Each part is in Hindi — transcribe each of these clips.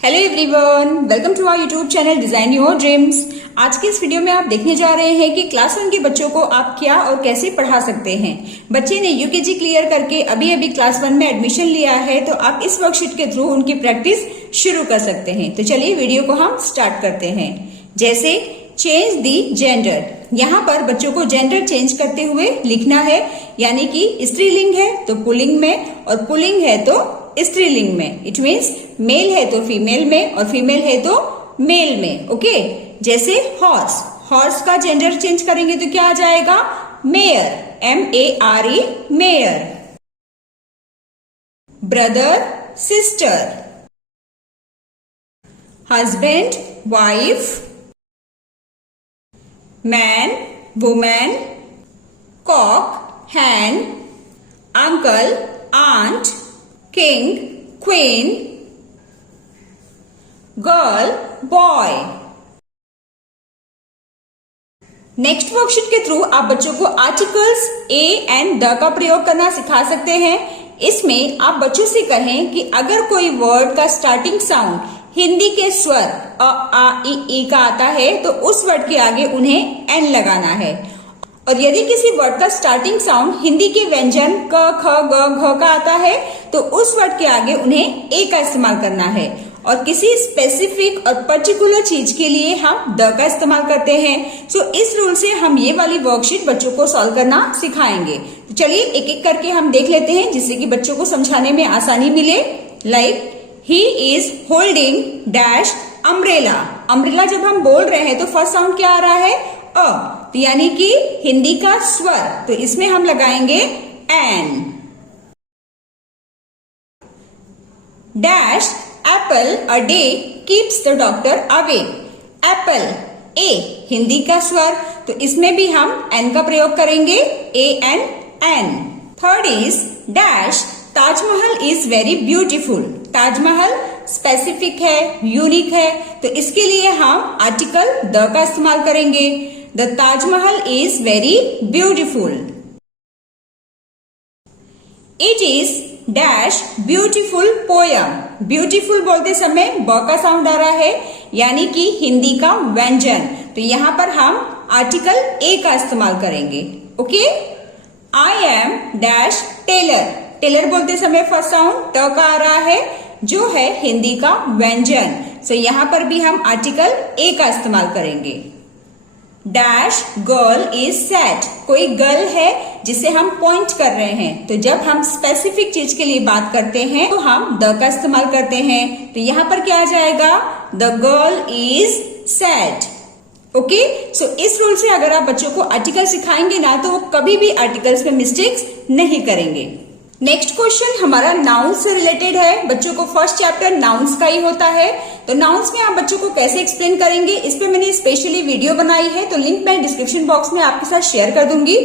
Hello everyone, welcome to our YouTube channel design your dreams. आज की इस वीडियो में आप देखने जा रहे हैं कि क्लास 1 के बच्चों को आप क्या और कैसे पढ़ा सकते हैं। बच्चे ने यूकेजी क्लियर करके अभी अभी क्लास 1 में एडमिशन लिया है, तो आप इस वर्कशीट के थ्रू उनकी प्रैक्टिस शुरू कर सकते हैं। तो चलिए वीडियो को हम स्टार्ट करते हैं। जैसे चेंज दी जेंडर, यहाँ पर बच्चों को जेंडर चेंज करते हुए लिखना है, यानी कि स्त्रीलिंग है तो पुल्लिंग में और पुल्लिंग है तो स्त्रीलिंग में। इट मीन्स मेल है तो फीमेल में और फीमेल है तो मेल में। ओके, जैसे हॉर्स, हॉर्स का जेंडर चेंज करेंगे तो क्या आ जाएगा? Mayor, MERE, mayor. Brother, sister. Husband, wife. Man, women. Cock, hen. Uncle, aunt. King, queen. Girl, boy. Next worksheet के थ्रू आप बच्चों को आर्टिकल्स ए एंड द का प्रयोग करना सिखा सकते हैं। इसमें आप बच्चों से कहें कि अगर कोई वर्ड का स्टार्टिंग साउंड हिंदी के स्वर अ, आ, ई का आता है तो उस वर्ड के आगे उन्हें एन लगाना है, और यदि किसी वर्ड का स्टार्टिंग साउंड हिंदी के व्यंजन क, ख, ग, घ का आता है तो उस वर्ड के आगे उन्हें ए का इस्तेमाल करना है, और किसी स्पेसिफिक और पर्टिकुलर चीज के लिए हम द का इस्तेमाल करते हैं। सो इस रूल से हम ये वाली वर्कशीट बच्चों को सॉल्व करना सिखाएंगे। तो चलिए एक एक करके हम देख लेते हैं, जिससे कि बच्चों को समझाने में आसानी मिले। Like he is holding dash umbrella. Umbrella जब हम बोल रहे हैं तो फर्स्ट साउंड क्या आ रहा है? अ, तो यानी कि हिंदी का स्वर, तो इसमें हम लगाएंगे n. Dash apple a day keeps the doctor away. Apple, a, Hindi का स्वर, तो इसमें भी हम एन का प्रयोग करेंगे, AN, an. Third is dash Taj Mahal is very beautiful. Taj Mahal specific है, यूनिक है, तो इसके लिए हम आर्टिकल द का इस्तेमाल करेंगे। The Taj Mahal is very beautiful. It is dash beautiful poem. Beautiful बोलते समय ब का साउंड आ रहा है, यानी कि हिंदी का व्यंजन, तो यहाँ पर हम आर्टिकल ए का इस्तेमाल करेंगे। Okay, I am dash tailor. Tailor बोलते समय फर्स्ट साउंड ट का आ रहा है, जो है हिंदी का व्यंजन, सो यहाँ पर भी हम आर्टिकल ए का इस्तेमाल करेंगे। Dash girl is sad. कोई गर्ल है जिसे हम पॉइंट कर रहे हैं, तो जब हम स्पेसिफिक चीज के लिए बात करते हैं तो हम द का इस्तेमाल करते हैं, तो यहाँ पर क्या आ जाएगा? The girl is sad. Okay, so इस रूल से अगर आप बच्चों को आर्टिकल सिखाएंगे ना, तो वो कभी भी आर्टिकल्स में मिस्टेक्स नहीं करेंगे। नेक्स्ट क्वेश्चन हमारा नाउन्स से रिलेटेड है। बच्चों को फर्स्ट चैप्टर नाउन्स का ही होता है, तो नाउन्स में आप बच्चों को कैसे एक्सप्लेन करेंगे, इस पे मैंने स्पेशली वीडियो बनाई है, तो लिंक मैं डिस्क्रिप्शन बॉक्स में आपके साथ शेयर कर दूंगी।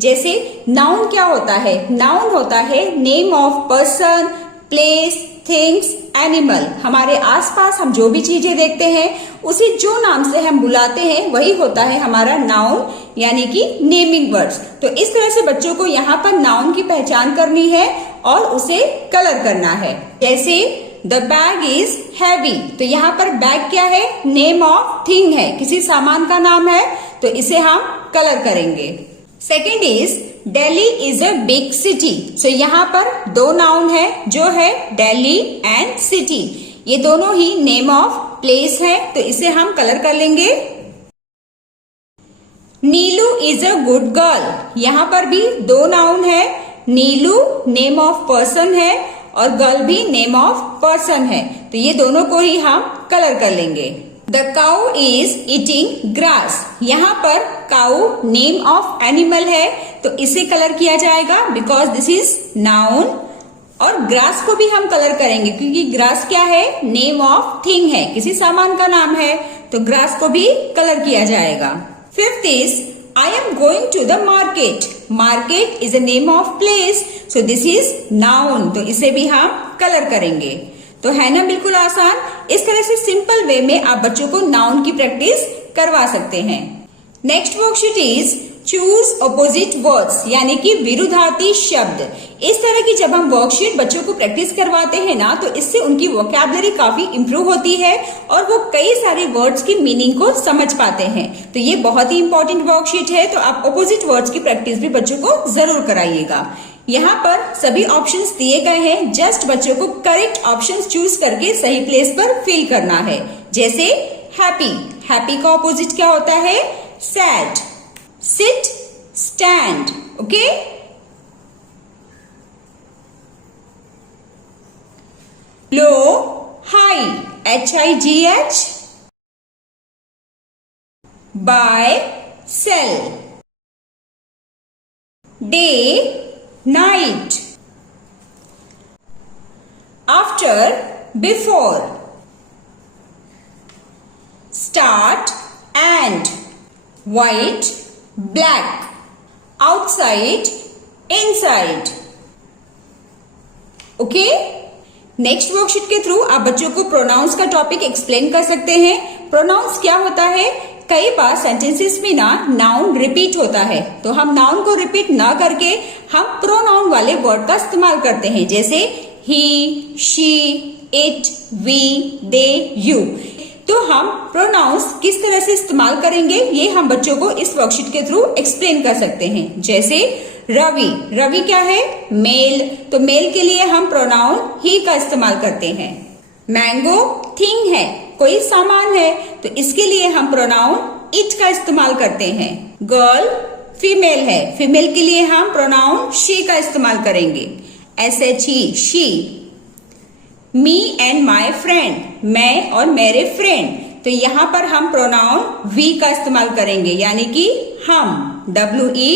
जैसे नाउन क्या होता है? नाउन होता है name of person, place, things, animal. हमारे आसपास हम जो भी चीजें देखते हैं उसे जो नाम से हम बुलाते हैं वही होता है हमारा नाउन, यानी कि नेमिंग वर्ड्स। तो इस तरह से बच्चों को यहाँ पर नाउन की पहचान करनी है और उसे कलर करना है। जैसे द बैग इज हैवी, तो यहाँ पर बैग क्या है? नेम ऑफ थिंग है, किसी सामान का नाम है, तो इसे हम कलर करेंगे। Second is Delhi is a big city. So यहाँ पर दो नाउन है, जो है दिल्ली एंड सिटी। ये दोनों ही नेम ऑफ प्लेस है, तो इसे हम कलर कर लेंगे। नीलू इज अ गुड गर्ल। यहाँ पर भी दो नाउन है, नीलू नेम ऑफ पर्सन है और गर्ल भी नेम ऑफ पर्सन है, तो ये दोनों को ही हम कलर कर लेंगे। The cow is eating grass. यहाँ पर काउ नेम ऑफ एनिमल है, तो इसे कलर किया जाएगा बिकॉज दिस इज नाउन, और ग्रास को भी हम कलर करेंगे क्योंकि ग्रास क्या है? नेम ऑफ थिंग है, किसी सामान का नाम है, तो ग्रास को भी कलर किया जाएगा। Fifth is I am going to the market. Market is a name of place, so this is noun, तो इसे भी हम कलर करेंगे। तो है ना बिल्कुल आसान। इस तरह से सिंपल वे में आप बच्चों को नाउन की प्रैक्टिस करवा सकते हैं। Next worksheet is choose opposite words यानी कि विरुद्धार्थी शब्द। इस तरह की जब हम वर्कशीट बच्चों को प्रैक्टिस करवाते हैं ना, तो इससे उनकी वोकैबुलरी काफी इंप्रूव होती है और वो कई सारे वर्ड्स की मीनिंग को समझ पाते हैं। तो ये बहुत ही इंपॉर्टेंट वर्कशीट है, तो आप अपोजिट वर्ड्स की प्रैक्टिस भी बच्चों को जरूर कराइएगा। यहाँ पर सभी ऑप्शंस दिए गए हैं, जस्ट बच्चों को करेक्ट ऑप्शंस चूज करके सही प्लेस पर फिल करना है। जैसे हैप्पी, हैप्पी का ऑपोजिट क्या होता है? Sad. Sit, stand. Okay, low, high, HIGH। Buy, sell. Day, night. After, before. Start, end. White, black. Outside, inside. Okay, next worksheet के थ्रू आप बच्चों को प्रोनाउंस का टॉपिक एक्सप्लेन कर सकते हैं। प्रोनाउंस क्या होता है? कई बार सेंटेंसेस में ना नाउन रिपीट होता है, तो हम नाउन को रिपीट ना करके हम प्रोनाउन वाले वर्ड का इस्तेमाल करते हैं। जैसे he, she, it, we, they, you. तो हम प्रोनाउंस किस तरह से इस्तेमाल करेंगे ये हम बच्चों को इस वर्कशीट के थ्रू एक्सप्लेन कर सकते हैं। जैसे रवि, रवि क्या है? मेल, तो मेल के लिए हम प्रोनाउन ही का इस्तेमाल करते हैं। मैंगो थिंग है, कोई सामान है, तो इसके लिए हम प्रोनाउन इट का इस्तेमाल करते हैं। गर्ल फीमेल है, फीमेल के लिए हम प्रोनाउन शी का इस्तेमाल करेंगे। SHE, she. Me and my friend, मैं और मेरे फ्रेंड, तो यहाँ पर हम प्रोनाउन वी का इस्तेमाल करेंगे, यानी कि हम, WE,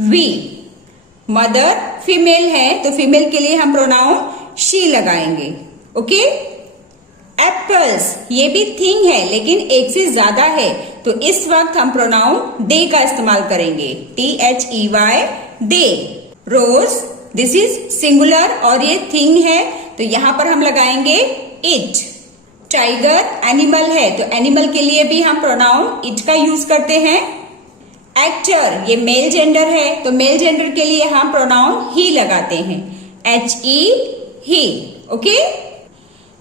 वी। मदर फीमेल है, तो फीमेल के लिए हम प्रोनाउन शी लगाएंगे। ओके, एप्पल्स, ये भी थिंग है लेकिन एक से ज्यादा है, तो इस वक्त हम प्रोनाउन दे का इस्तेमाल करेंगे, THEY, they. Rose, this is singular और ये थिंग है, तो यहां पर हम लगाएंगे इट। टाइगर एनिमल है, तो एनिमल के लिए भी हम प्रोनाउन इट का यूज करते हैं। एक्टर, ये मेल जेंडर है, तो मेल जेंडर के लिए हम प्रोनाउन ही लगाते हैं, HE, he. Okay,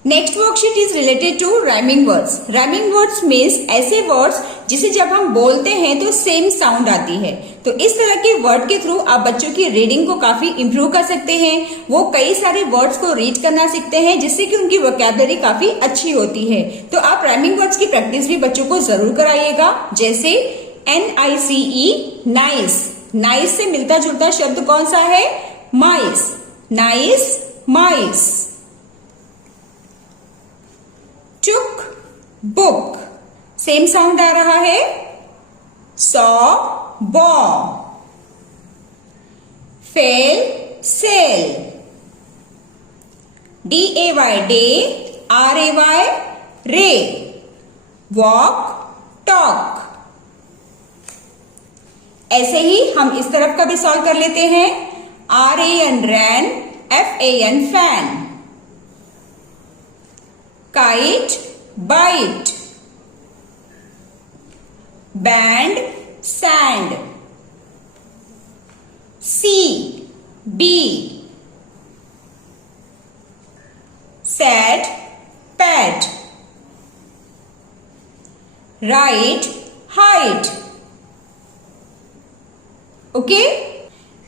next worksheet is related to rhyming words. Rhyming words means ऐसे वर्ड्स जिसे जब हम बोलते हैं तो सेम साउंड आती है। तो इस तरह के वर्ड के थ्रू आप बच्चों की रीडिंग को काफी इंप्रूव कर सकते हैं। वो कई सारे वर्ड्स को रीड करना सीखते हैं, जिससे कि उनकी वोकैबुलरी काफी अच्छी होती है। तो आप राइमिंग वर्ड्स की प्रैक्टिस भी बच्चों को जरूर कराइएगा। जैसे NICE, नाइस। नाइस से मिलता जुलता शब्द कौन सा है? Mice. Nice, mice. Took, book, same sound आ रहा है। Saw, bore. Fail, sail. DAY, day. RAY, ray. Walk, talk. ऐसे ही हम इस तरफ का भी सॉल्व कर लेते हैं। RAN, रैन। FAN, फैन। Kite, bite. Band, sand. See, bee. Sad, pad. Right, height. Okay,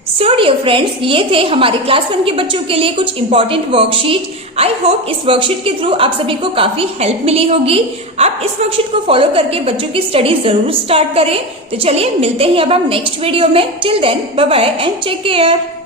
so dear friends, ये थे हमारे क्लास 1 के बच्चों के लिए कुछ इंपॉर्टेंट वर्कशीट। आई होप इस वर्कशीट के थ्रू आप सभी को काफी हेल्प मिली होगी। आप इस वर्कशीट को फॉलो करके बच्चों की स्टडी जरूर स्टार्ट करें। तो चलिए मिलते हैं अब हम नेक्स्ट वीडियो में। Till then bye bye and take care.